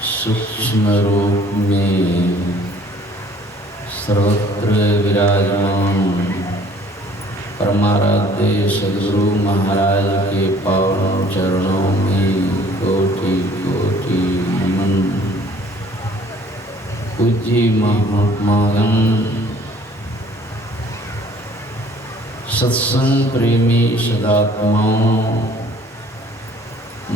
सूक्ष्म रूप में सर्वत्र विराजमान परमाराध्य सद्गुरु महाराज के पावन चरणों में कोटि कोटि नमन। पूज्य महात्मागण, सत्संग प्रेमी सदात्माओं,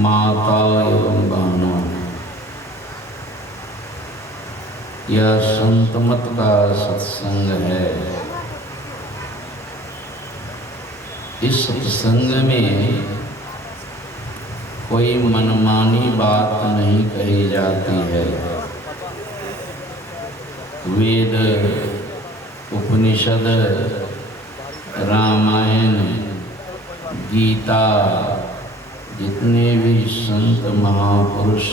माता एवं बहनों, यह संत मत का सत्संग है। इस सत्संग में कोई मनमानी बात नहीं कही जाती है। वेद, उपनिषद, रामायण, गीता, जितने भी संत महापुरुष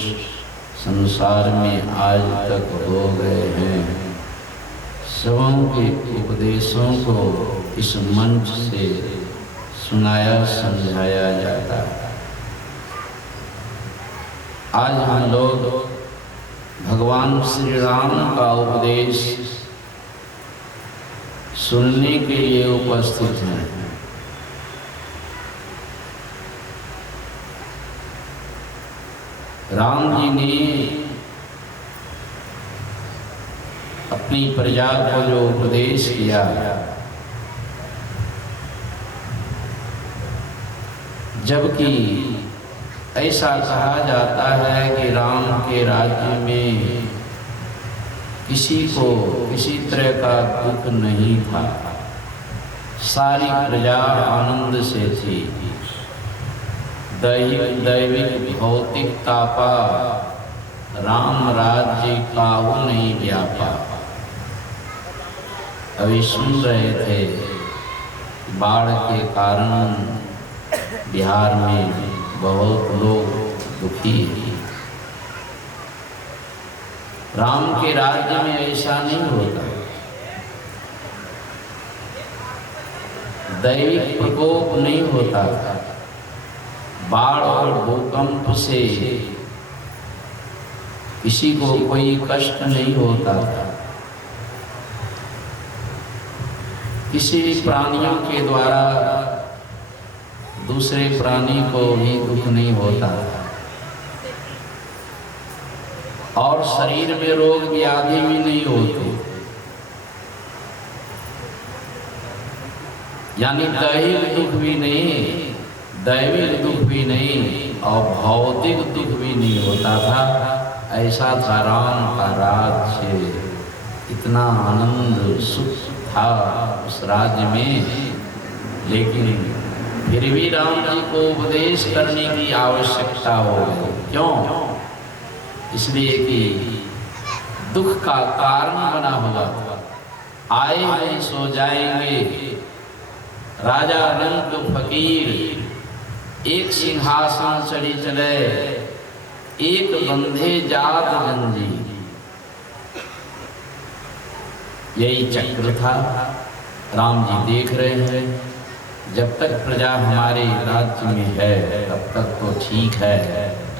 संसार में आज तक हो गए हैं, सबों के उपदेशों को इस मंच से सुनाया समझाया जाता है। आज हम लोग भगवान श्री राम का उपदेश सुनने के लिए उपस्थित हैं। राम जी ने अपनी प्रजा को जो उपदेश किया, जबकि ऐसा कहा जाता है कि राम के राज्य में किसी को किसी तरह का दुख नहीं था, सारी प्रजा आनंद से थी। दैविक भौतिक तापा राम राज्य काहू नहीं व्यापा। अभी सुन रहे थे, बाढ़ के कारण बिहार में बहुत लोग दुखी हैं। राम के राज्य में ऐसा नहीं होता। दैविक प्रकोप नहीं होता। बाढ़ और भूकंप से किसी को कोई कष्ट नहीं होता था। किसी प्राणियों के द्वारा दूसरे प्राणी को भी दुख नहीं होता था। और शरीर में रोग व्याधि भी नहीं होते। यानी दैहिक दुख भी नहीं, दैविक दुख भी नहीं और भौतिक दुख भी नहीं होता था। ऐसा था राम का राज्य। इतना आनंद सुख था उस राज्य में। लेकिन फिर भी राम जी को उपदेश करने की आवश्यकता हो गई। क्यों? इसलिए कि दुख का कारण बना हुआ था। आए नहीं सो जाएंगे। राजा रंग फकीर एक सिंहासन चढ़ी चले, एक बंधे जात जंजीर। यही चक्र था। राम जी देख रहे हैं, जब तक प्रजा हमारे राज्य में है तब तक तो ठीक है,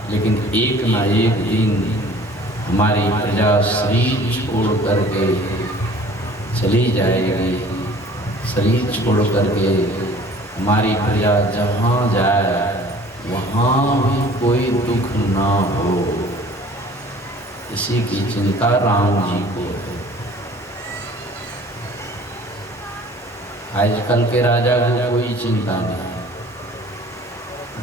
लेकिन एक ना एक दिन हमारी प्रजा शरीर छोड़ करके चली जाएगी। शरीर छोड़ करके हमारी प्रजा जहाँ जाए वहाँ भी कोई दुख ना हो, इसी की चिंता राम जी को है। आजकल के राजा को कोई चिंता नहीं।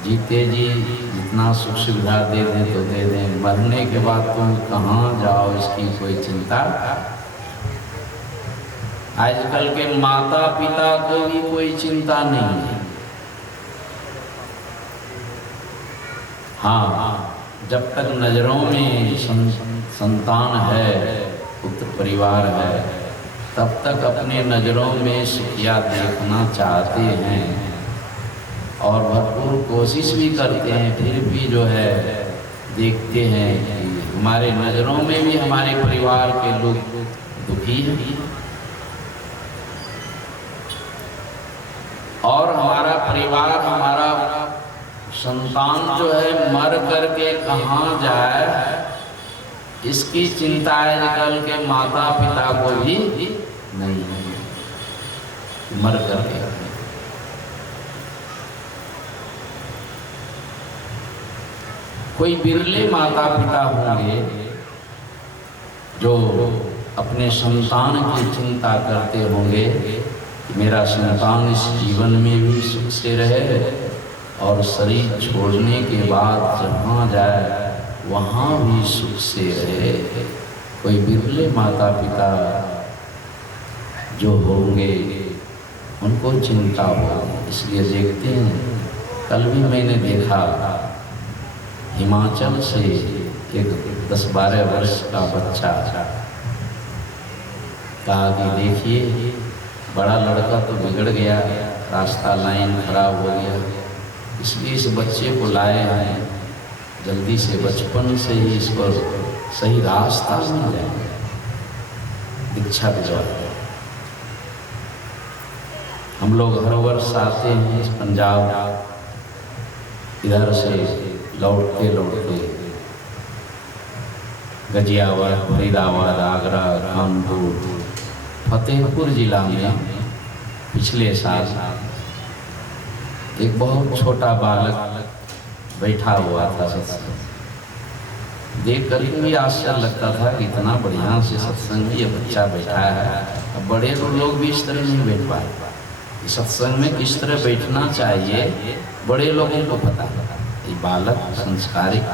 जीते जी जितना सुख सुविधा दे दें तो दे दें, मरने के बाद तुम कहाँ जाओ इसकी कोई चिंता। आजकल के माता पिता को भी कोई चिंता नहीं है। हाँ, जब तक नजरों में संतान है, पुत्र परिवार है, तब तक अपने नजरों में सुखिया देखना चाहते हैं और भरपूर कोशिश भी करते हैं। फिर भी जो है देखते हैं कि हमारे नजरों में भी हमारे परिवार के लोग दुखी हैं और हमारा परिवार, हमारा संतान जो है मर करके कहाँ जाए इसकी चिंता आजकल के माता पिता को भी नहीं है, मर करके। कोई बिरले माता पिता होंगे जो अपने संतान की चिंता करते होंगे कि मेरा संतान इस जीवन में भी सुख से रहे और शरीर छोड़ने के बाद जहाँ जाए वहाँ भी सुख से रहे। कोई बिरले माता पिता जो होंगे उनको चिंता हो। इसलिए देखते हैं, कल भी मैंने देखा हिमाचल से एक 10-12 वर्ष का बच्चा कहा कि देखिए बड़ा लड़का तो बिगड़ गया, रास्ता लाइन खराब हो गया, इसलिए इस बच्चे को लाए हैं, जल्दी से बचपन से ही इसको सही रास्ता मिल जाए, दीक्षा दिलवा। हम लोग हर वर्ष आते हैं इस पंजाब, इधर से लौटते गाजियाबाद, फरीदाबाद, आगरा, कानपुर, फतेहपुर जिला में पिछले साल एक बहुत छोटा बालक बैठा हुआ था सत्संग। देख कर भी आश्चर्य लगता था कि इतना बढ़िया से सत्संग में ये बच्चा बैठा है। अब बड़े लोग भी इस तरह नहीं बैठ पाए। सत्संग में किस तरह बैठना चाहिए बड़े लोगों को पता है। ये बालक संस्कारिक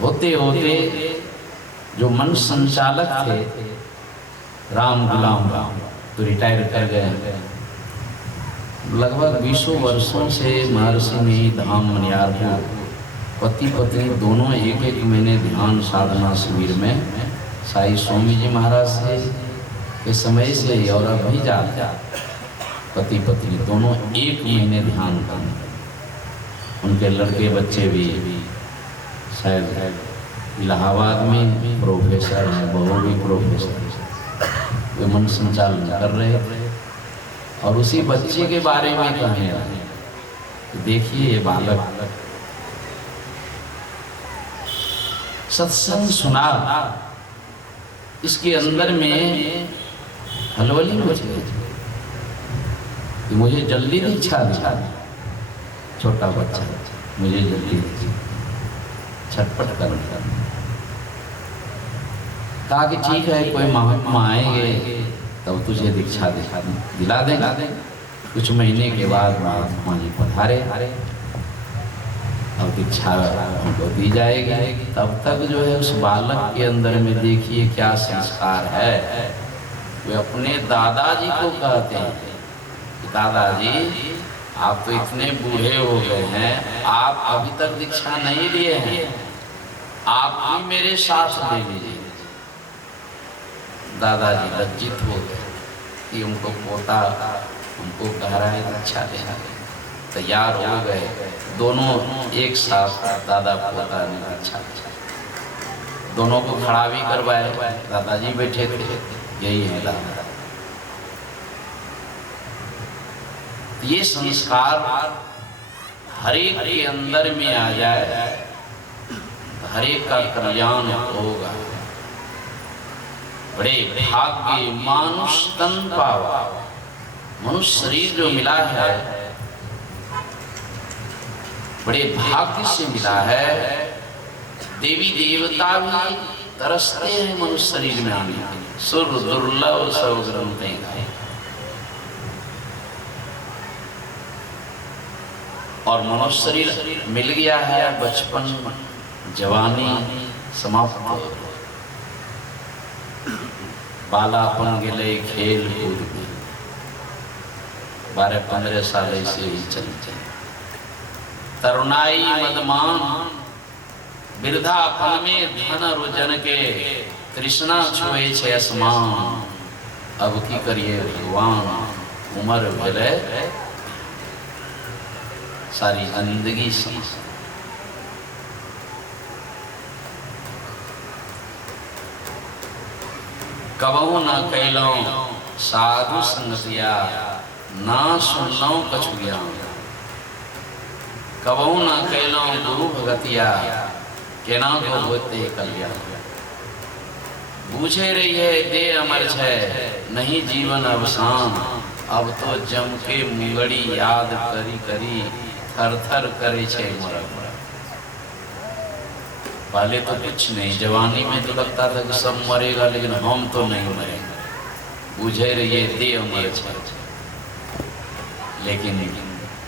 होते होते जो मन संचालक थे राम गुलाम तो रिटायर कर गए। लगभग 20 वर्षों से महर्षि में धाम मनियारपुर पति पत्नी दोनों एक महीने ध्यान साधना शिविर में साई स्वामी जी महाराज से के समय से ही और अभी जाते पति पत्नी दोनों 1 महीने ध्यान करने। उनके लड़के बच्चे भी शायद इलाहाबाद में प्रोफेसर हैं, बहू भी प्रोफेसर, वे मन संचालन कर रहे थे। और उसी बच्चे के बारे में कहने लगे, देखिए ये बालक सत्संग सुना, इसके अंदर में हलवली मच गई कि मुझे जल्दी दीक्षा दिला। छोटा बच्चा मुझे जल्दी छटपट कर कहा कि ठीक है, कोई महात्मा आएंगे तब तुझे दीक्षा दिला देंगे। कुछ महीने के बाद महात्मा जी पधारे, अब दीक्षा उनको दी जाएगी। तब तक जो है उस बालक के अंदर में देखिए क्या संस्कार है। वे अपने दादाजी को कहते हैं, दादाजी आप तो इतने बूढ़े हो गए हैं, आप अभी तक दीक्षा नहीं लिए हैं, आप भी मेरे साथ ले लीजिए। दादाजी लज्जित हो गए कि उनको पोता उनको कह रहा है दीक्षा लेना। तैयार हो गए, दोनों एक साथ दादा पोता ने दीक्षा, दोनों को खड़ा भी करवाए। दादाजी बैठे थे, यही है दादा। ये संस्कार हरेक के अंदर में आ जाए, हरेक का कल्याण होगा। बड़े भाग्य मानुष तन पावा, मनुष्य शरीर जो मिला है बड़े भाग्य से मिला है। देवी देवता भी तरसते हैं मनुष्य शरीर में आने के लिए। सुर दुर्लभ सब ग्रंथे गाए। और मनुष्य शरीर मिल गया है, बचपन जवानी समाप्त, बालापन गेले खेल कूद में 12-15 साल ऐसे ही चलते। तरुणाई मदमान वृद्धापन में धन रुजन के तृष्णा छुए छे आसमान। अब की करिए भगवान, उम्र भेले सारी जिंदगी समझ। कबहू न कैलो साधु संगतिया, ना सुनलो कछु ज्ञान। कबहू न कैलो गुरु भगतिया, केना को होते कल्याण। बूझे रही है दे अमर है नहीं जीवन अवसान, अब तो जम के मुंगड़ी याद करी करी थर थर करे छे मोरा। पहले तो कुछ नहीं, जवानी में तो लगता था कि सब मरेगा लेकिन हम तो नहीं मरेंगे। बूझे रही है दे अमर है, लेकिन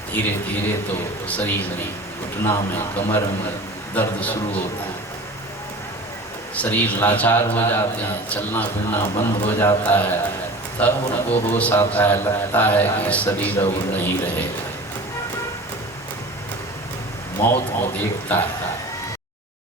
धीरे धीरे तो शरीर में, घुटना में, कमर में दर्द शुरू होता है, शरीर लाचार हो जाते हैं, चलना फिरना बंद हो जाता है। तब उनको होश आता है, लगता है कि शरीर अब नहीं रहेगा। मौत को देखता है,